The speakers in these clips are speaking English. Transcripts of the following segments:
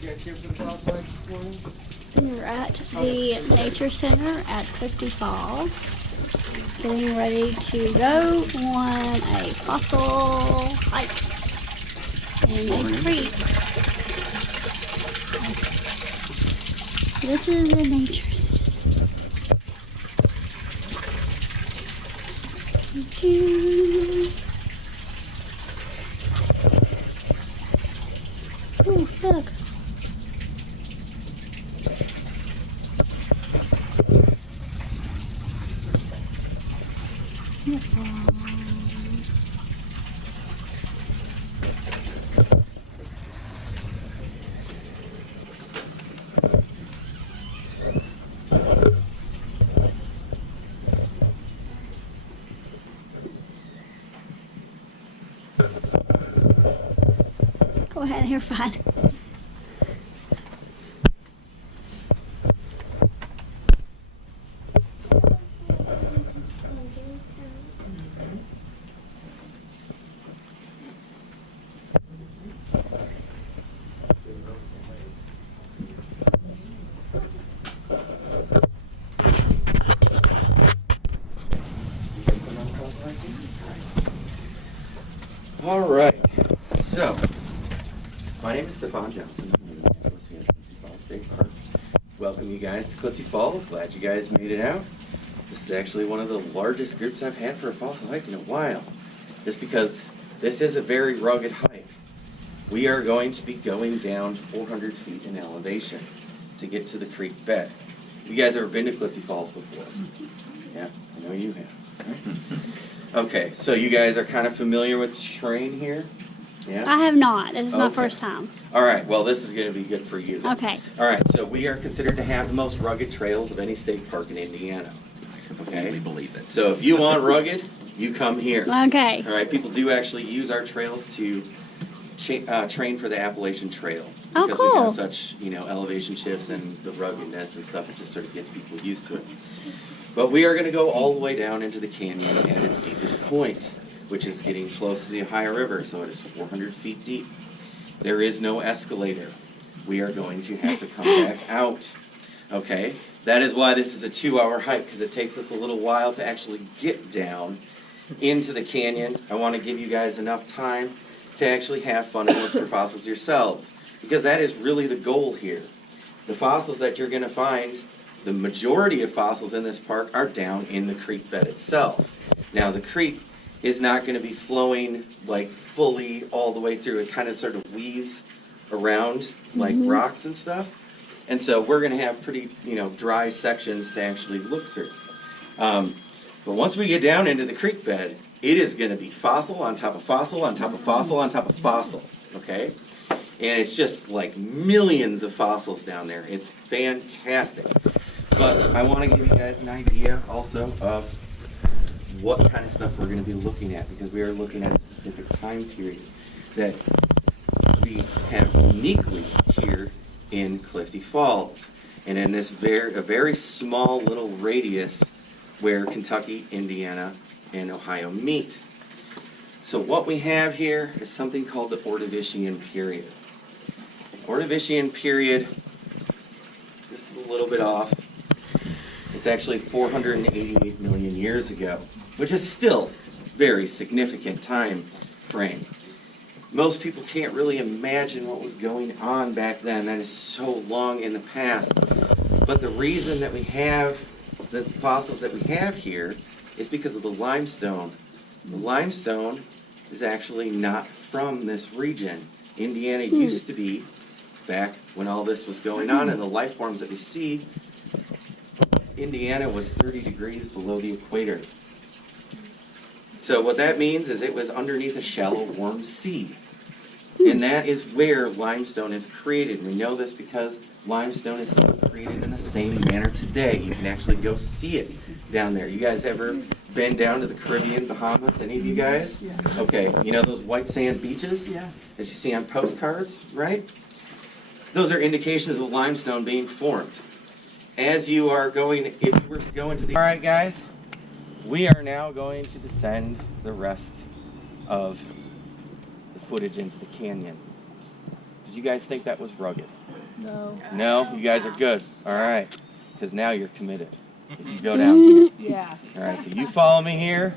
You guys here for the dog bite this morning? We're at the Nature Center at Clifty Falls. Getting ready to go on a fossil hike in a creek. This is the Nature Center. Ooh, look. Go ahead, you're fine. All right, so my name is Stefan Johnson. I'm the Naturalist here at Clifty Falls State Park. Welcome you guys to Clifty Falls. Glad you guys made it out. This is actually one of the largest groups I've had for a fossil hike in a while. Just because this is a very rugged hike. We are going to be going down 400 feet in elevation to get to the creek bed. You guys ever been to Clifty Falls before? Yeah, I know you have. Right? Okay, so you guys are kind of familiar with the terrain here? Yeah? I have not. This is my Okay. first time. All right, well, this is going to be good for you then. Okay. All right, so we are considered to have the most rugged trails of any state park in Indiana. Okay? We believe it. So if you want rugged, you come here. Okay. All right, people do actually use our trails to train for the Appalachian Trail. Oh, Because we cool. have such, elevation shifts and the ruggedness and stuff, it just sort of gets people used to it. But we are going to go all the way down into the canyon at its deepest point, which is getting close to the Ohio River, so it is 400 feet deep. There is no escalator. We are going to have to come back out. Okay? That is why this is a 2-hour hike, because it takes us a little while to actually get down into the canyon. I want to give you guys enough time to actually have fun and look for fossils yourselves, because that is really the goal here. The fossils that you're going to find, the majority of fossils in this park are down in the creek bed itself. Now the creek is not going to be flowing like fully all the way through. It kind of sort of weaves around like rocks and stuff. And so we're going to have pretty, dry sections to actually look through. But once we get down into the creek bed, it is going to be fossil on top of fossil on top of fossil on top of fossil, okay? And it's just like millions of fossils down there. It's fantastic. But I want to give you guys an idea also of what kind of stuff we're going to be looking at, because we are looking at a specific time period that we have uniquely here in Clifty Falls, and in this a very small little radius where Kentucky, Indiana, and Ohio meet. So what we have here is something called the Ordovician period. Ordovician period, this is a little bit off. It's actually 488 million years ago, which is still very significant time frame. Most people can't really imagine what was going on back then. That is so long in the past. But the reason that we have the fossils that we have here is because of the limestone. The limestone is actually not from this region. Indiana used to be, back when all this was going on, and the life forms that we see, Indiana was 30 degrees below the equator. So what that means is it was underneath a shallow, warm sea. And that is where limestone is created. We know this because limestone is still created in the same manner today. You can actually go see it down there. You guys ever been down to the Caribbean, Bahamas? Any of you guys? Yeah. Okay, you know those white sand beaches that you see on postcards, right? Those are indications of limestone being formed. As you are going, if you were to go into the... All right, guys, we are now going to descend the rest of the footage into the canyon. Did you guys think that was rugged? No. No? You guys are good. All right. Because now you're committed. If you go down here. Yeah. All right, so you follow me here.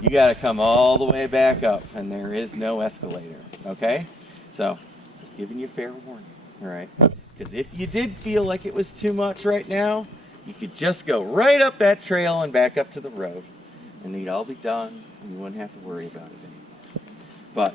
You got to come all the way back up, and there is no escalator, okay? So, just giving you fair warning, all right? Because if you did feel like it was too much right now, you could just go right up that trail and back up to the road, and you'd all be done, and you wouldn't have to worry about it anymore. But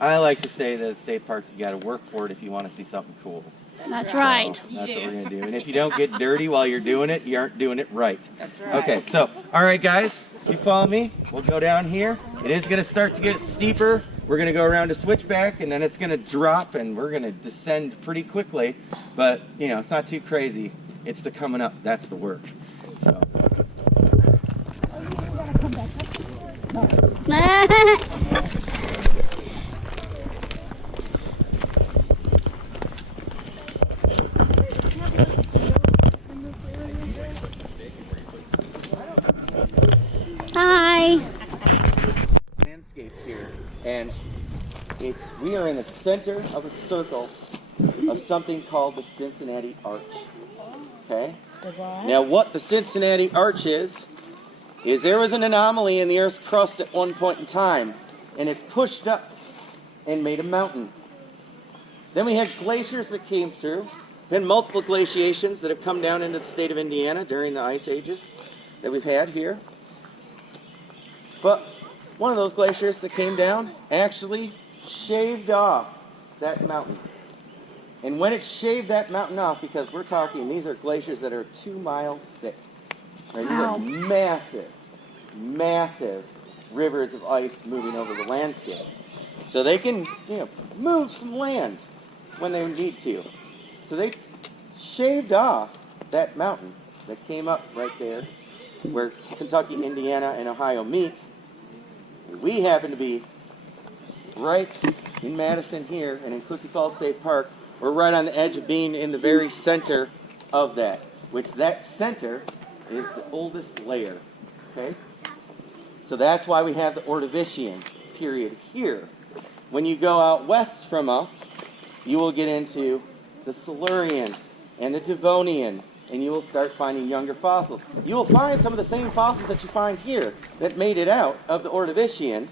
I like to say that at state parks, you got to work for it if you want to see something cool. That's right. So that's what we're going to do. And if you don't get dirty while you're doing it, you aren't doing it right. That's right. Okay, so, all right, guys, you follow me? We'll go down here. It is going to start to get steeper. We're going to go around a switchback, and then it's going to drop, and we're going to descend pretty quickly. But, you know, it's not too crazy. It's the coming up. That's the work. So. Hi. Landscape here, and we are in the center of a circle of something called the Cincinnati Arch. Okay? Now what the Cincinnati Arch is there was an anomaly in the Earth's crust at one point in time, and it pushed up and made a mountain. Then we had glaciers that came through, then multiple glaciations that have come down into the state of Indiana during the ice ages that we've had here. But one of those glaciers that came down actually shaved off that mountain. And when it shaved that mountain off, because we're talking, these are glaciers that are 2 miles thick. Right? These are massive, massive rivers of ice moving over the landscape. So they can, move some land when they need to. So they shaved off that mountain that came up right there where Kentucky, Indiana, and Ohio meet. We happen to be right in Madison here and in Clifty Falls State Park. We're right on the edge of being in the very center of that, which that center is the oldest layer, okay? So that's why we have the Ordovician period here. When you go out west from us, you will get into the Silurian and the Devonian, and you will start finding younger fossils. You will find some of the same fossils that you find here that made it out of the Ordovician,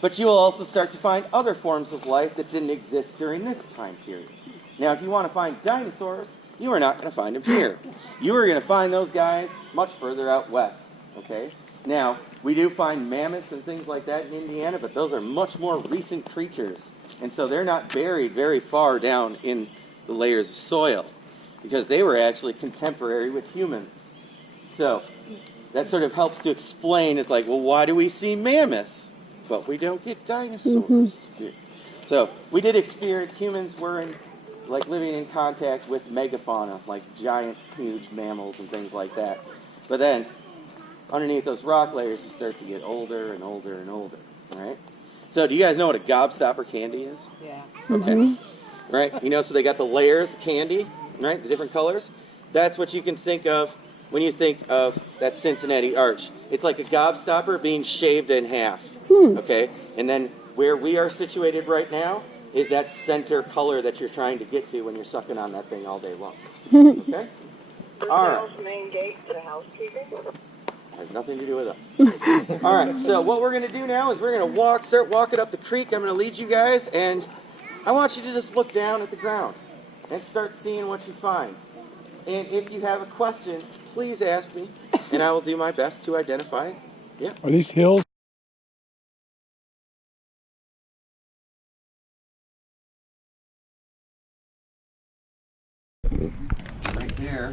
but you will also start to find other forms of life that didn't exist during this time period. Now, if you want to find dinosaurs, you are not going to find them here. You are going to find those guys much further out west, okay? Now, we do find mammoths and things like that in Indiana, but those are much more recent creatures, and so they're not buried very far down in the layers of soil, because they were actually contemporary with humans. So that sort of helps to explain, it's like, well, why do we see mammoths, but we don't get dinosaurs? So we did experience, humans were living in contact with megafauna, like giant, huge mammals and things like that. But then, underneath those rock layers, you start to get older and older and older, right? So do you guys know what a gobstopper candy is? Yeah. Okay. Right? So they got the layers of candy, right? The different colors. That's what you can think of when you think of that Cincinnati Arch. It's like a gobstopper being shaved in half, okay? And then where we are situated right now is that center color that you're trying to get to when you're sucking on that thing all day long, okay? All right. Main gate to the housekeeping? Has nothing to do with us. All right, so what we're going to do now is we're going to start walking up the creek. I'm going to lead you guys, and I want you to just look down at the ground and start seeing what you find. And if you have a question, please ask me, and I will do my best to identify it. Yeah. Are these hills? Right there,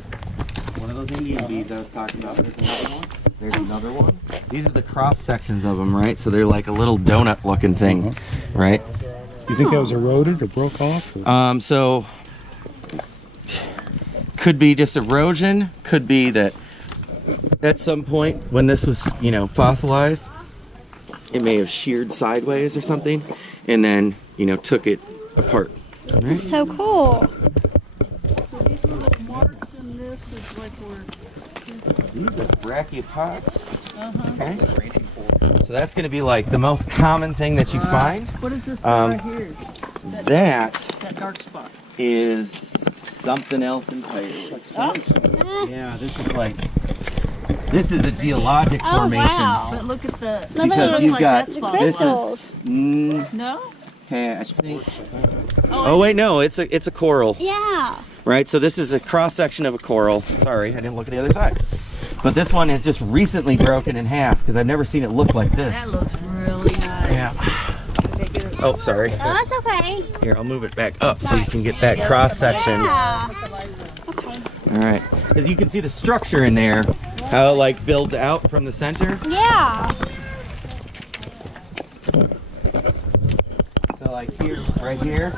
one of those Indian beads I was talking about. There's another one. There's another one. These are the cross sections of them, right? So they're like a little donut-looking thing, right? You think that was eroded or broke off? Or? So could be just erosion. Could be that at some point when this was, fossilized, it may have sheared sideways or something, and then, took it apart. All right? That's so cool. These little marks in this is like where... These are brachiopods. Okay. So that's going to be like the most common thing that you find. What is this right here? That That dark spot. is something else entirely. Oh, Yeah, this is a geologic Oh, formation. wow. but look at the. Look Because at you've like got that's this crystals. is No? okay, I think. Oh wait, no, it's a coral, Yeah. right? So this is a cross section of a coral. Sorry, I didn't look at the other side. But this one is just recently broken in half because I've never seen it look like this. That looks really nice. Yeah. Okay, get it. Oh, sorry. Oh, that's okay. Here, I'll move it back up so you can get that cross section. Yeah. Okay. All right, because you can see the structure in there, how it like builds out from the center. Yeah. So like here, right here,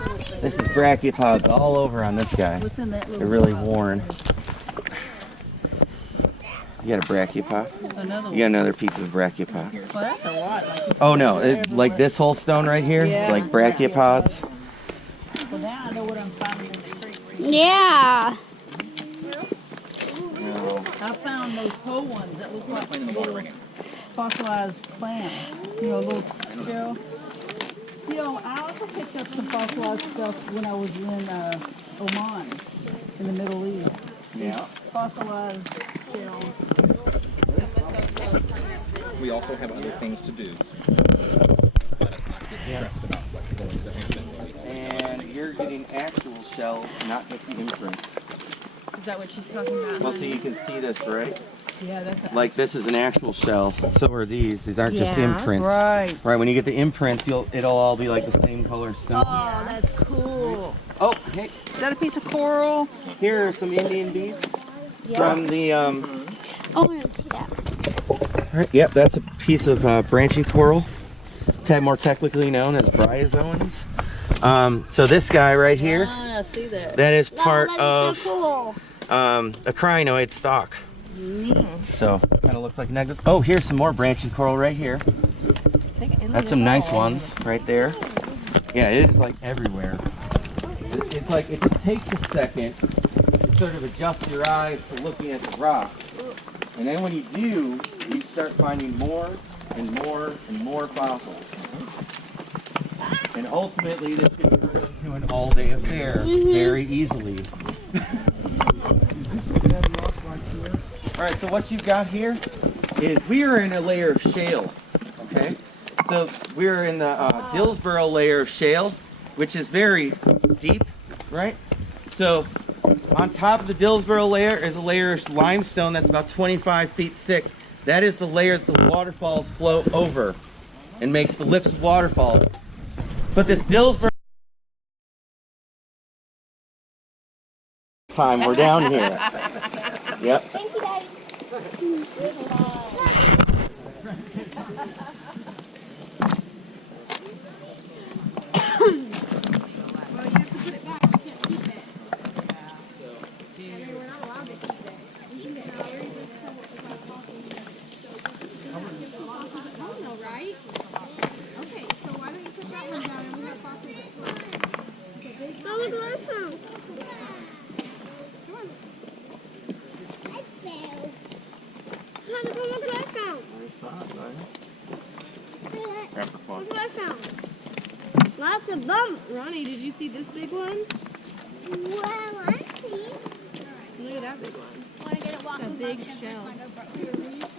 this is brachiopods all over on this guy. What's in that little They're really box? worn. You got a brachiopod? Another You one. got another piece of brachiopod. Well, that's a lot. Like, Oh no, like this whole stone right here, Yeah. it's like brachiopods. well, now I know what I'm finding in the creek. Yeah. I found those whole ones that look like a little fossilized clam. You know, a little shell. You know, I also picked up some fossilized stuff when I was in Oman, in the Middle East. Yeah. Fossilized shells. We also have other things to do. Let us not get stressed about what going to happen. And you're getting actual shells, not just the imprints. Is that what she's talking about? Well, so you can see this, right? Yeah, that's Like this is an actual shell. So are these. These aren't just imprints. Right. Right, when you get the imprints, it'll all be like the same color stone. Oh, that's cool. Oh, hey, Is that a piece of coral? here are some Indian beads from the Oh, I want to see that. Right, yep, that's a piece of branching coral, more technically known as bryozoans. So this guy right here, Ah, I see that. that is Oh, part that of is so cool. a crinoid stalk. Neat. So kind of looks like a necklace. Oh, here's some more branching coral right here. That's some nice ones right there. Yeah, it is like everywhere. It's like it just takes a second to sort of adjust your eyes to looking at the rocks. And then when you do, you start finding more and more and more fossils. And ultimately, this can turn into an all-day affair very easily. All right, so what you've got here is we are in a layer of shale, okay? So we're in the Dillsboro layer of shale, which is very deep, right? So on top of the Dillsboro layer is a layer of limestone that's about 25 feet thick. That is the layer that the waterfalls flow over and makes the lips of waterfalls. But this Dillsboro time we're down here. Yep. Thank you, Daddy. Lots of bumps. Ronnie, did you see this big one? Well, I see. Look at that big one. Want to get it walking? A big shell.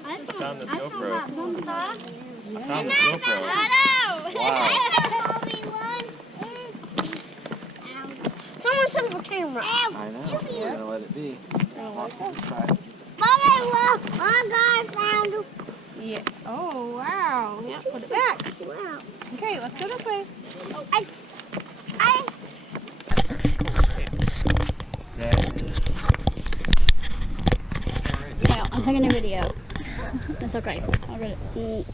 I found this that GoPro. bump saw. Found this GoPro. I know. Wow. Someone set up a camera. I know. I'm gonna let it be. Mommy, look. I found it. Yeah. Oh, wow. Yeah, put it back. Wow. Okay, let's go this way. Yeah, I'm taking a video. That's okay. I'll get it.